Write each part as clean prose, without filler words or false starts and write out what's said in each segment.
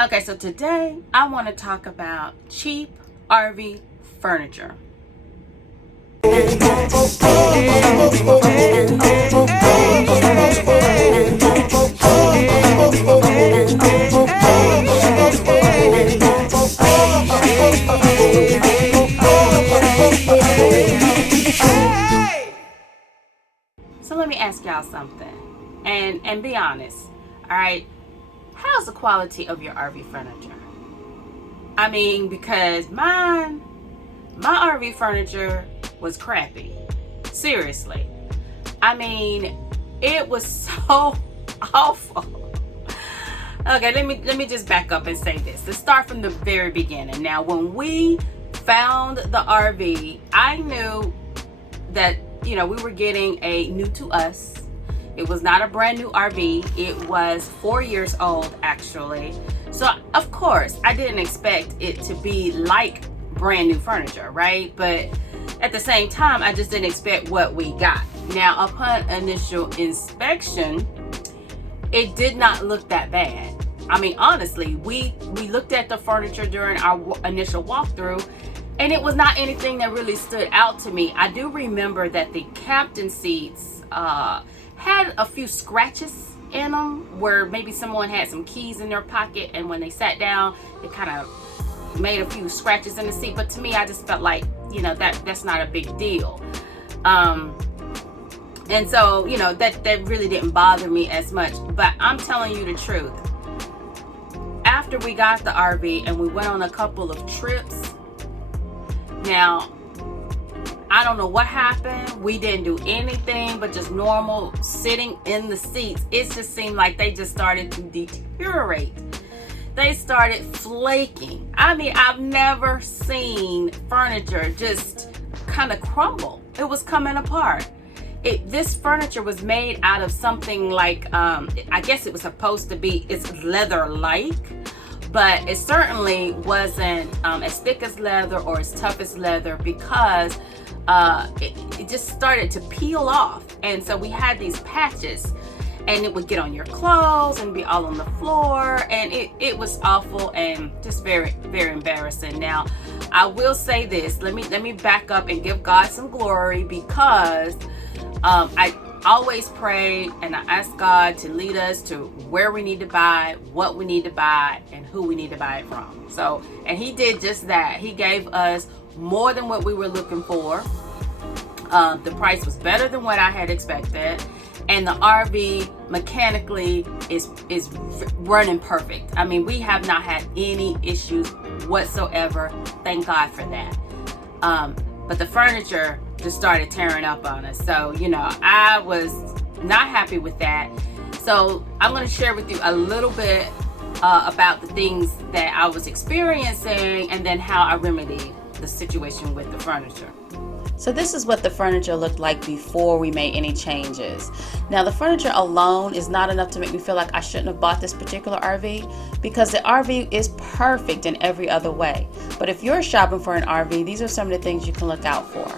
Okay, so today I want to talk about cheap RV furniture. So let me ask y'all something and be honest. All right, how's the quality of your RV furniture? I mean, because my RV furniture was crappy. Seriously. I mean, it was so awful. Okay, let me just back up and say this. Let's start from the very beginning. Now, when we found the RV, I knew that, we were getting a new to us. It was not a brand new RV. It was 4 years old, actually. So, of course, I didn't expect it to be like brand new furniture, right? But at the same time, I just didn't expect what we got. Now, upon initial inspection, it did not look that bad. I mean, honestly, we looked at the furniture during our initial walkthrough, and it was not anything that really stood out to me. I do remember that the captain seats had a few scratches in them where maybe someone had some keys in their pocket, and when they sat down, it kind of made a few scratches in the seat. But to me, I just felt like, that's not a big deal. And so, that really didn't bother me as much. But I'm telling you the truth. After we got the RV and we went on a couple of trips, now, I don't know what happened. We didn't do anything but just normal sitting in the seats. It just seemed like they just started to deteriorate. They started flaking. I mean, I've never seen furniture just kind of crumble. It was coming apart. This furniture was made out of something like, I guess it was supposed to be, it's leather-like, but it certainly wasn't as thick as leather or as tough as leather, because it just started to peel off. And so we had these patches, and it would get on your clothes and be all on the floor, and it was awful and just very, very embarrassing. Now, I will say this, let me back up and give God some glory, because I always pray and I ask God to lead us to where we need to buy, what we need to buy, and who we need to buy it from. So, and he did just that. He gave us more than what we were looking for. The price was better than what I had expected, and the RV mechanically is running perfect. I mean, we have not had any issues whatsoever. Thank God for that. But the furniture just started tearing up on us. So, I was not happy with that. So I'm going to share with you a little bit about the things that I was experiencing, and then how I remedied the situation with the furniture. So this is what the furniture looked like before we made any changes. Now, the furniture alone is not enough to make me feel like I shouldn't have bought this particular RV, because the RV is perfect in every other way. But if you're shopping for an RV, these are some of the things you can look out for.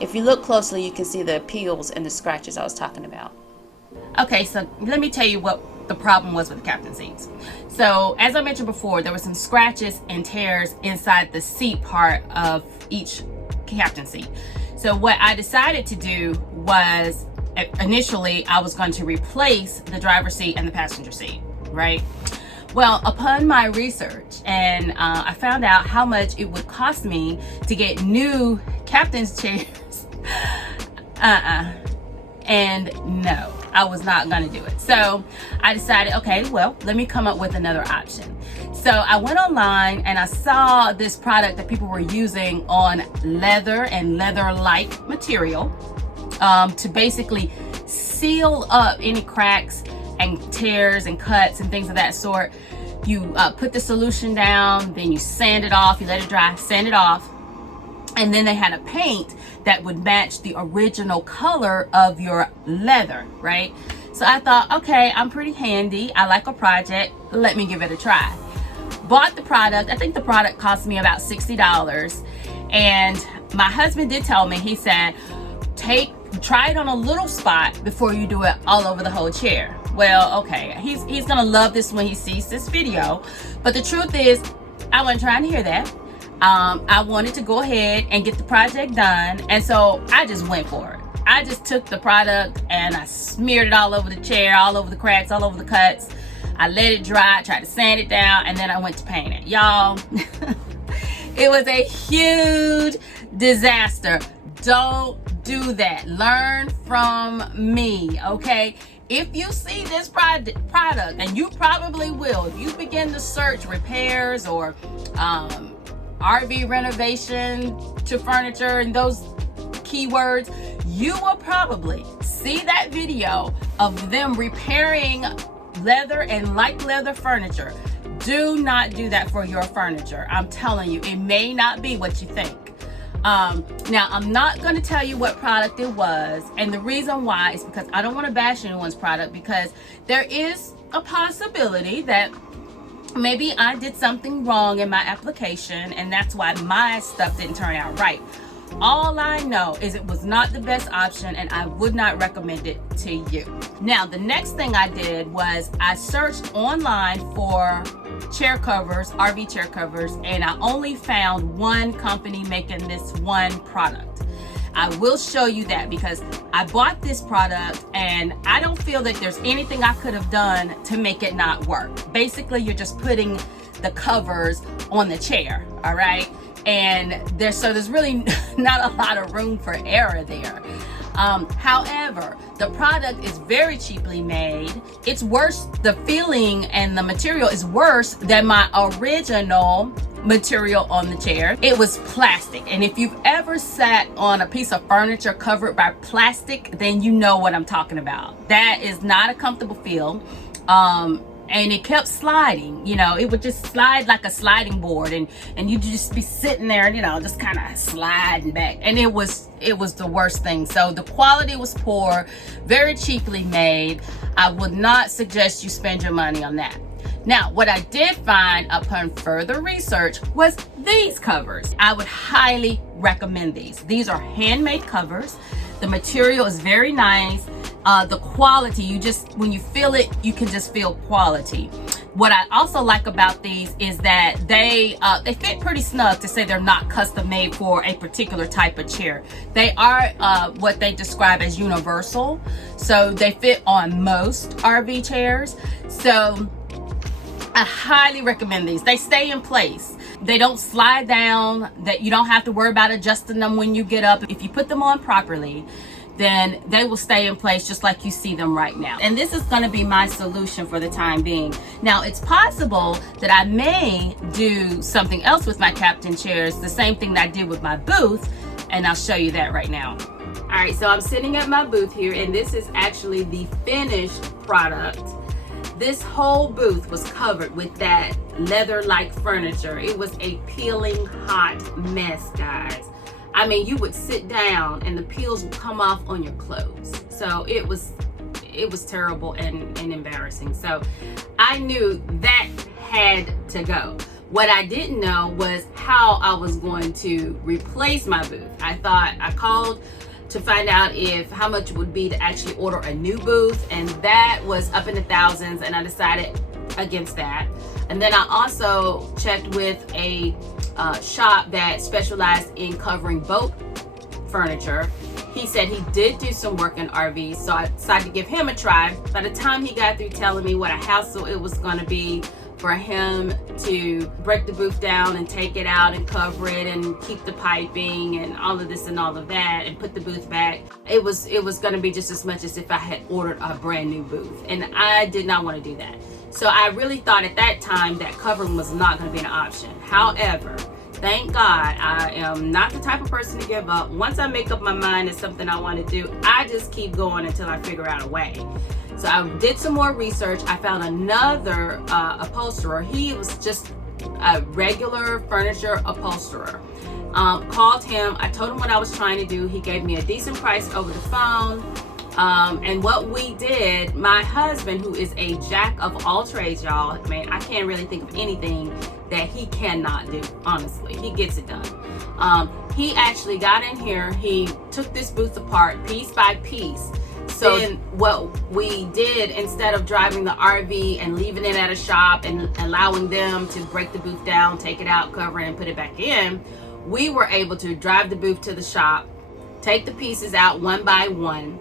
If you look closely, you can see the peels and the scratches I was talking about. Okay, so let me tell you what the problem was with the captain seats. So as I mentioned before, there were some scratches and tears inside the seat part of each captain seat. So what I decided to do was, initially I was going to replace the driver's seat and the passenger seat, right? Well, upon my research, and I found out how much it would cost me to get new captain's chairs. And no, I was not going to do it. So I decided, okay, well, let me come up with another option. So I went online and I saw this product that people were using on leather and leather-like material to basically seal up any cracks and tears and cuts and things of that sort. You put the solution down, then you sand it off, you let it dry, sand it off, and then they had a paint that would match the original color of your leather, right? So I thought, okay, I'm pretty handy, I like a project, let me give it a try. Bought the product. I think the product cost me about $60, and my husband did tell me, he said, try it on a little spot before you do it all over the whole chair. Well, okay, he's gonna love this when he sees this video. But the truth is, I wasn't trying to hear that. I wanted to go ahead and get the project done, and so I just went for it. I just took the product and I smeared it all over the chair, all over the cracks, all over the cuts. I let it dry, tried to sand it down, and then I went to paint it. Y'all, it was a huge disaster. Don't do that. Learn from me, okay? If you see this product, and you probably will, if you begin to search repairs or RV renovation to furniture and those keywords, you will probably see that video of them repairing leather and light leather furniture. Do not do that for your furniture. I'm telling you, it may not be what you think. Now, I'm not going to tell you what product it was, and the reason why is because I don't want to bash anyone's product, because there is a possibility that maybe I did something wrong in my application, and that's why my stuff didn't turn out right. All I know is it was not the best option, and I would not recommend it to you. Now, the next thing I did was I searched online for chair covers, RV chair covers, and I only found one company making this one product. I will show you that because I bought this product and I don't feel that there's anything I could have done to make it not work. Basically, you're just putting the covers on the chair, all right? And there's really not a lot of room for error there. However, the product is very cheaply made. It's worse, the feeling and the material is worse than my original material on the chair. It was plastic, and if you've ever sat on a piece of furniture covered by plastic, then you know what I'm talking about. That is not a comfortable feel. And it kept sliding, you know, it would just slide like a sliding board, and you'd just be sitting there, you know, just kind of sliding back, and it was the worst thing. So the quality was poor, very cheaply made. I would not suggest you spend your money on that. Now, what I did find upon further research was these covers. I would highly recommend these. These are handmade covers. The material is very nice. The quality, when you feel it, you can just feel quality. What I also like about these is that they fit pretty snug, to say they're not custom made for a particular type of chair. They are what they describe as universal. So they fit on most RV chairs. So I highly recommend these. They stay in place. They don't slide down, that you don't have to worry about adjusting them when you get up. If you put them on properly, then they will stay in place just like you see them right now. And this is gonna be my solution for the time being. Now, it's possible that I may do something else with my captain chairs, the same thing that I did with my booth, and I'll show you that right now. All right, so I'm sitting at my booth here, and this is actually the finished product. This whole booth was covered with that leather-like furniture. It was a peeling hot mess, guys. I mean, you would sit down and the peels would come off on your clothes. So it was terrible and embarrassing. So I knew that had to go. What I didn't know was how I was going to replace my booth. I called to find out how much it would be to actually order a new booth, and that was up in the thousands, and I decided against that. And then I also checked with a shop that specialized in covering boat furniture. He said he did do some work in RVs, so I decided to give him a try. By the time he got through telling me what a hassle it was going to be for him to break the booth down and take it out and cover it and keep the piping and all of this and all of that and put the booth back, it was going to be just as much as if I had ordered a brand new booth, and I did not want to do that. So I really thought at that time that covering was not going to be an option. However, thank God, I am not the type of person to give up. Once I make up my mind it's something I want to do, I just keep going until I figure out a way. So I did some more research. I found another upholsterer. He was just a regular furniture upholsterer. Called him. I told him what I was trying to do. He gave me a decent price over the phone. And what we did, my husband, who is a jack of all trades, y'all, man, I can't really think of anything that he cannot do, honestly. He gets it done. He actually got in here, he took this booth apart piece by piece, So then what we did, instead of driving the RV and leaving it at a shop and allowing them to break the booth down, take it out, cover it, and put it back in, we were able to drive the booth to the shop, take the pieces out one by one,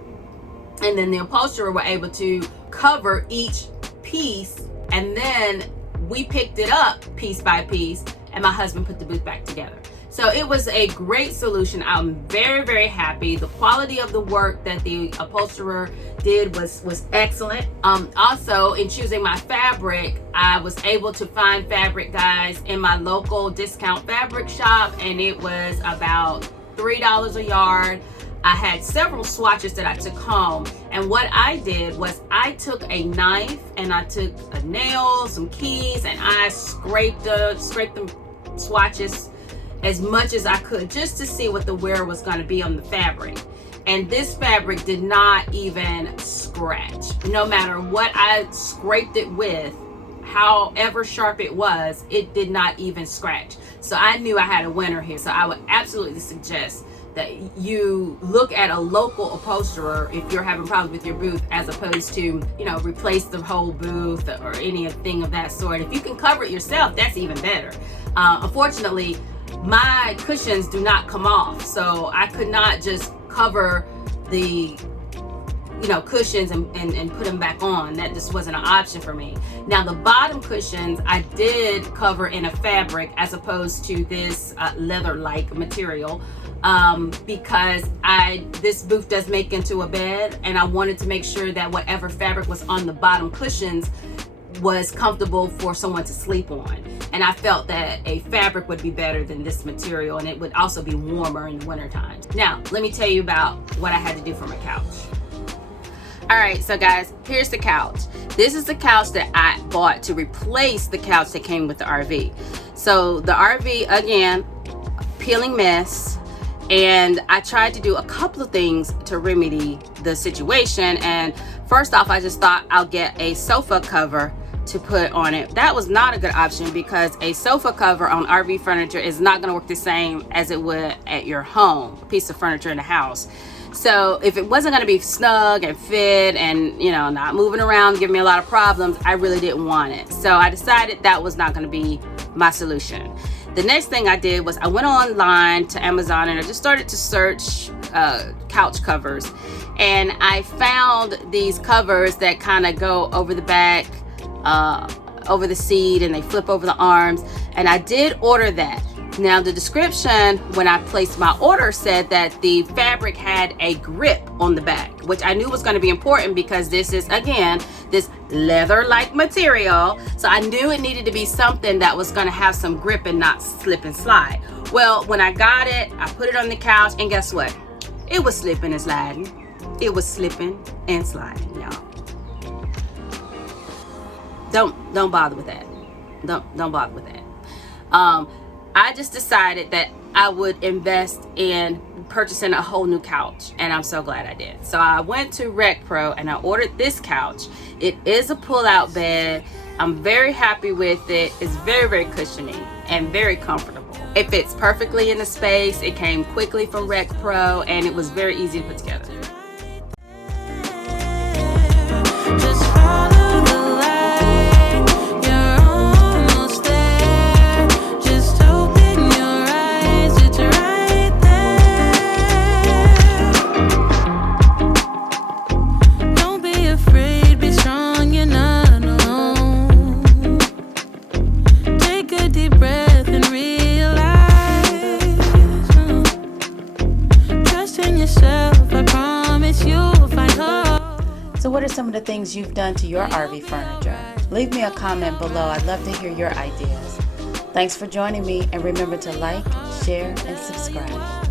and then the upholsterer were able to cover each piece, and then we picked it up piece by piece, and my husband put the booth back together. So it was a great solution. I'm very, very happy. The quality of the work that the upholsterer did was excellent. Also, in choosing my fabric, I was able to find fabric, guys, in my local discount fabric shop, and it was about $3 a yard. I had several swatches that I took home, and what I did was I took a knife and I took a nail, some keys, and I scraped the swatches as much as I could, just to see what the wear was going to be on the fabric. And this fabric did not even scratch. No matter what I scraped it with, however sharp it was, it did not even scratch. So I knew I had a winner here. So I would absolutely suggest that you look at a local upholsterer if you're having problems with your booth, as opposed to, you know, replace the whole booth or anything of that sort. If you can cover it yourself, that's even better. Unfortunately, my cushions do not come off, so I could not just cover the cushions and put them back on. That just wasn't an option for me. Now the bottom cushions I did cover in a fabric as opposed to this leather-like material, because this booth does make into a bed, and I wanted to make sure that whatever fabric was on the bottom cushions was comfortable for someone to sleep on. And I felt that a fabric would be better than this material, and it would also be warmer in the winter time. Now, let me tell you about what I had to do for my couch. All right, so guys, here's the couch. This is the couch that I bought to replace the couch that came with the RV. So the RV, again, peeling mess, and I tried to do a couple of things to remedy the situation. And first off, I just thought I'll get a sofa cover to put on it. That was not a good option, because a sofa cover on RV furniture is not going to work the same as it would at your home, a piece of furniture in the house. So if it wasn't going to be snug and fit and, you know, not moving around, giving me a lot of problems, I really didn't want it. So I decided that was not going to be my solution. The next thing I did was I went online to Amazon and I just started to search couch covers, and I found these covers that kind of go over the back, over the seat, and they flip over the arms, and I did order that. Now the description when I placed my order said that the fabric had a grip on the back, which I knew was going to be important because this is, again, this leather-like material. So I knew it needed to be something that was going to have some grip and not slip and slide. Well, when I got it, I put it on the couch, and guess what? It was slipping and sliding. It was slipping and sliding, y'all. Don't bother with that. Don't bother with that. I just decided that I would invest in purchasing a whole new couch, and I'm so glad I did. So I went to RecPro and I ordered this couch. It is a pull-out bed. I'm very happy with it. It's very, very cushiony and very comfortable. It fits perfectly in the space. It came quickly from RecPro, and it was very easy to put together. So what are some of the things you've done to your RV furniture? Leave me a comment below. I'd love to hear your ideas. Thanks for joining me, and remember to like, share, and subscribe.